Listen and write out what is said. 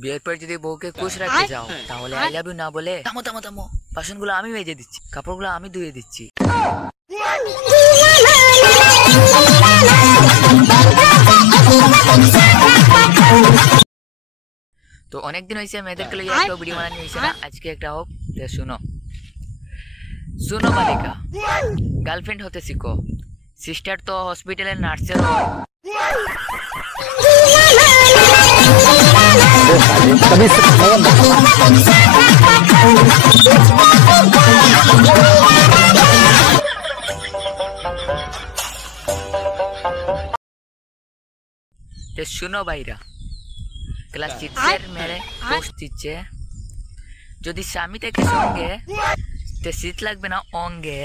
বিয়ের পর যদি বউকে খুশ রাখতে চাও তাহলে আই লাভ ইউ না বলে থামো থামো থামো, বাসনগুলো আমি মেজে দিচ্ছি, কাপড়গুলো আমি ধুয়ে দিচ্ছি। তো অনেকদিন হয়েছে মেয়েদেরকে লইয়া একটা ভিডিও বানানি হয়েছে না, আজকে একটা হোক। শুনো শুনো বালিকা, গার্লফ্রেন্ড হতে শিখো, সিস্টার তো হসপিটালের নার্সের হয়। শুনো ভাইরা, ক্লাস 6 মেরে পোস্ট দিচ্ছে, যদি স্বামী থেকে সঙ্গে তে শীত লাগবে না অঙ্গে।